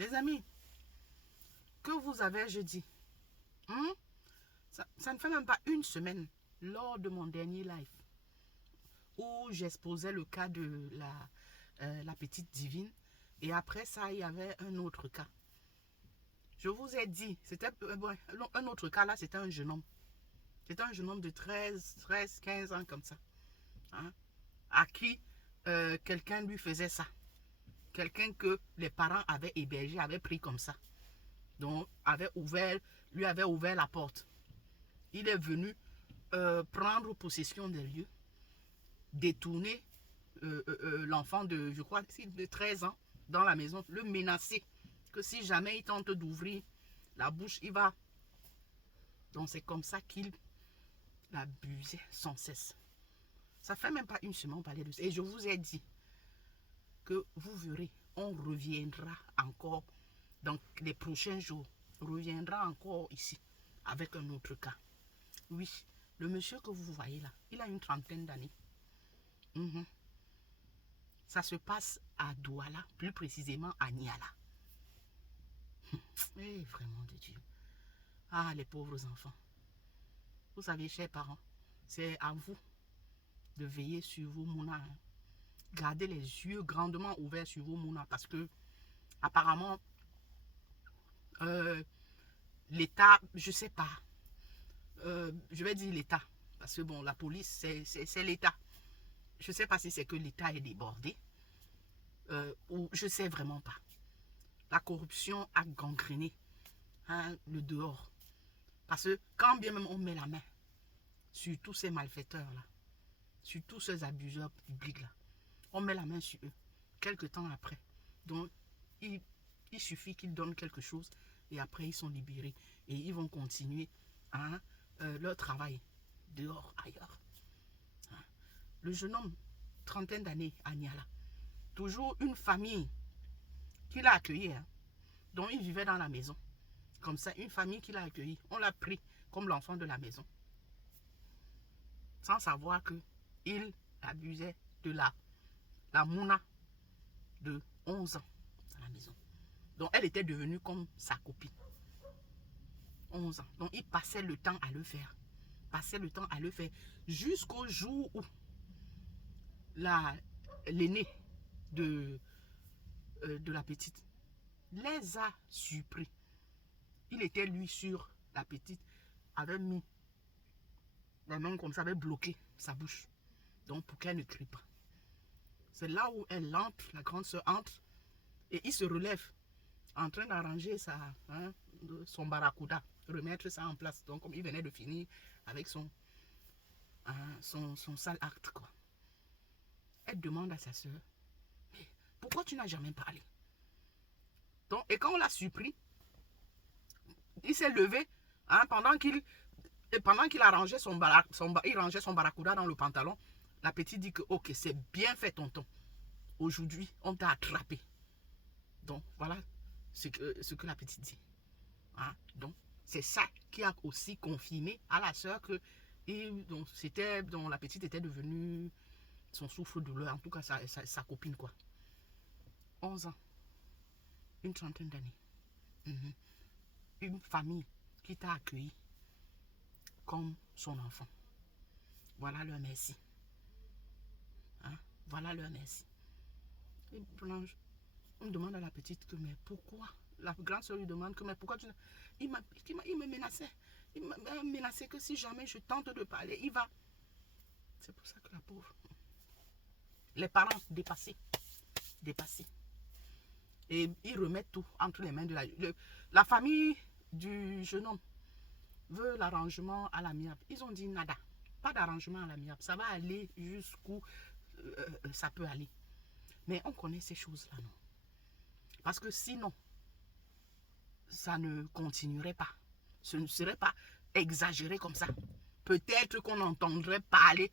Les amis, que vous avez jeudi, ça ne fait même pas une semaine, lors de mon dernier live, où j'exposais le cas de la petite divine. Et après ça, il y avait un autre cas. Je vous ai dit, c'était un autre cas là, c'était un jeune homme. C'était un jeune homme de 13, 15 ans comme ça. Hein, à qui quelqu'un lui faisait ça. Quelqu'un que les parents avaient hébergé, avaient pris comme ça. Donc, lui avait ouvert la porte. Il est venu prendre possession des lieux, détourner l'enfant de, je crois, de 13 ans dans la maison, le menacer que si jamais il tente d'ouvrir la bouche, il va. Donc, c'est comme ça qu'il l'abusait sans cesse. Ça fait même pas une semaine on parlait de ça. Et je vous ai dit que vous verrez, on reviendra encore dans les prochains jours. On reviendra encore ici avec un autre cas. Oui, le monsieur que vous voyez là, il a une trentaine d'années. Ça se passe à Douala, plus précisément à Niala. Eh, vraiment de Dieu. Ah, les pauvres enfants. Vous savez, chers parents, c'est à vous de veiller sur vos mounas. Gardez les yeux grandement ouverts sur vos mounas parce que apparemment l'État, je sais pas, je vais dire l'État parce que bon, la police c'est l'État. Je sais pas si c'est que l'État est débordé ou je sais vraiment pas. La corruption a gangréné le dehors parce que quand bien même on met la main sur tous ces malfaiteurs là, sur tous ces abuseurs publics là, on met la main sur eux quelque temps après. Donc il suffit qu'ils donnent quelque chose et après ils sont libérés et ils vont continuer leur travail dehors, ailleurs. Le jeune homme, trentaine d'années à Niala, toujours une famille qui l'a accueilli, dont il vivait dans la maison. Comme ça, une famille qui l'a accueilli, on l'a pris comme l'enfant de la maison. Sans savoir qu'il abusait de la mouna de 11 ans dans la maison. Donc elle était devenue comme sa copine. 11 ans. Donc il passait le temps à le faire. Jusqu'au jour où l'aîné de la petite les a surpris. Il était lui sur la petite, avait mis la main comme ça, avait bloqué sa bouche. Donc pour qu'elle ne crie pas. C'est là où elle entre, la grande soeur entre, et il se relève en train d'arranger son barracuda, remettre ça en place. Donc comme il venait de finir avec son sale acte, quoi. Elle demande à sa soeur, mais pourquoi tu n'as jamais parlé? Donc, et quand on l'a surpris, il s'est levé pendant qu'il arrangeait il rangeait son barracuda dans le pantalon. La petite dit que ok, c'est bien fait tonton. Aujourd'hui, on t'a attrapé. Donc voilà ce que la petite dit. Donc c'est ça qui a aussi confirmé à la soeur que la petite était devenue son souffre-douleur, en tout cas sa copine quoi. 11 ans, une trentaine d'années. Une famille qui t'a accueilli comme son enfant. Voilà leur merci. Voilà leur merci. Et Blanche, on demande à la petite que mais pourquoi? La grande soeur lui demande que mais pourquoi tu... Il me menaçait. Il m'a menacé que si jamais je tente de parler, il va. C'est pour ça que la pauvre. Les parents dépassés. Et ils remettent tout entre les mains de la famille du jeune homme veut l'arrangement à l'amiable. Ils ont dit nada. Pas d'arrangement à l'amiable. Ça va aller jusqu'où ça peut aller. Mais on connaît ces choses-là, non? Parce que sinon, ça ne continuerait pas. Ce ne serait pas exagéré comme ça. Peut-être qu'on entendrait parler,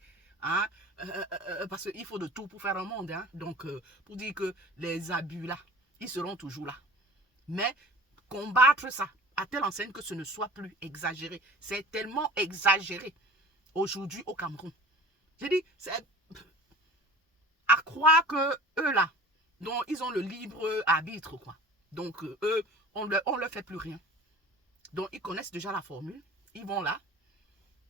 parce qu'il faut de tout pour faire un monde. Donc, pour dire que les abus là, ils seront toujours là. Mais combattre ça, à telle enseigne que ce ne soit plus exagéré. C'est tellement exagéré aujourd'hui au Cameroun. J'ai dit, c'est à croire que eux là, donc ils ont le libre arbitre, quoi. Donc, eux, on ne leur fait plus rien. Donc, ils connaissent déjà la formule. Ils vont là.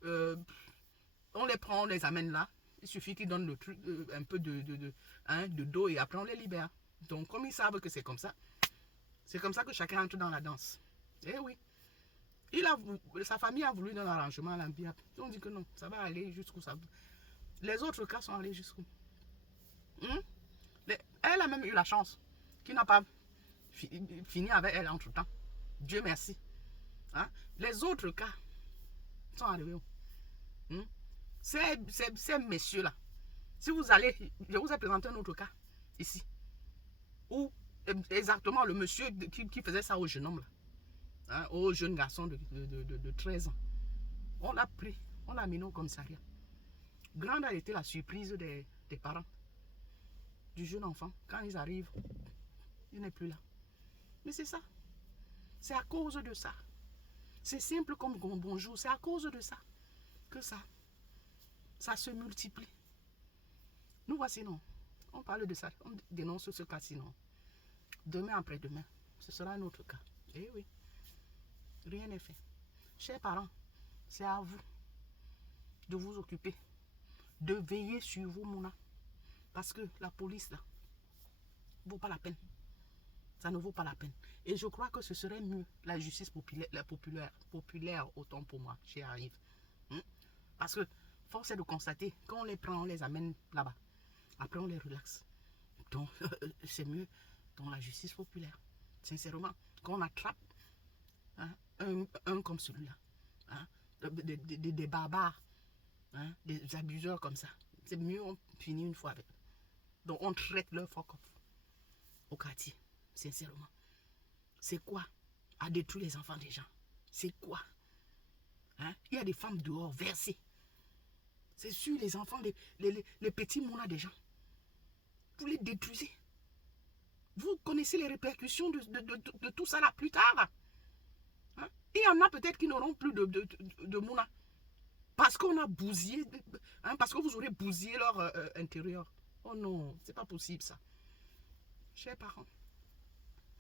On les prend, on les amène là. Il suffit qu'ils donnent le truc, un peu de dos et après on les libère. Donc, comme ils savent que c'est comme ça que chacun entre dans la danse. Eh oui. Sa famille a voulu un arrangement à l'ambiance. On dit que non, ça va aller jusqu'où ça. Les autres cas sont allés jusqu'où. Elle a même eu la chance qu'il n'a pas fini avec elle entre temps. Dieu merci. Hein? Les autres cas sont arrivés où? Ces messieurs-là, si vous allez, je vous ai présenté un autre cas ici, où exactement le monsieur qui faisait ça au jeune homme, là, hein, au jeune garçon de 13 ans, on l'a pris, on l'a amené au commissariat. Grande a été la surprise des parents du jeune enfant. Quand ils arrivent, il n'est plus là. Mais c'est ça. C'est à cause de ça. C'est simple comme bonjour. C'est à cause de ça que ça se multiplie. Nous voici, non. On parle de ça. On dénonce ce cas sinon. Demain après-demain, ce sera un autre cas. Eh oui. Rien n'est fait. Chers parents, c'est à vous de vous occuper, de veiller sur vous, Mouna. Parce que la police, là, ne vaut pas la peine. Ça ne vaut pas la peine. Et je crois que ce serait mieux, la justice populaire autant pour moi, j'y arrive. Parce que, force est de constater, quand on les prend, on les amène là-bas. Après, on les relaxe. Donc, c'est mieux dans la justice populaire. Sincèrement, quand on attrape hein, un comme celui-là, hein, des barbares, hein, des abuseurs comme ça, c'est mieux on finit une fois avec eux. Donc, on traite leur fuck off au quartier, sincèrement. C'est quoi à détruire les enfants des gens? C'est quoi? Hein? Il y a des femmes dehors versées. C'est sûr, les enfants, les petits monas des gens. Vous les détruisez. Vous connaissez les répercussions de tout ça là plus tard. Là. Hein? Il y en a peut-être qui n'auront plus de mouna. Parce qu'on a bousillé, hein, parce que vous aurez bousillé leur intérieur. Oh non, c'est pas possible ça. Chers parents,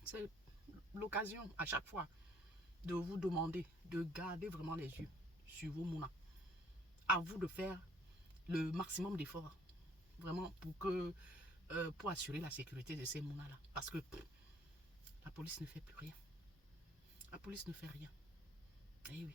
c'est l'occasion à chaque fois de vous demander de garder vraiment les yeux sur vos mouna. À vous de faire le maximum d'efforts vraiment pour assurer la sécurité de ces mounas là. Parce que la police ne fait plus rien. La police ne fait rien. Eh oui.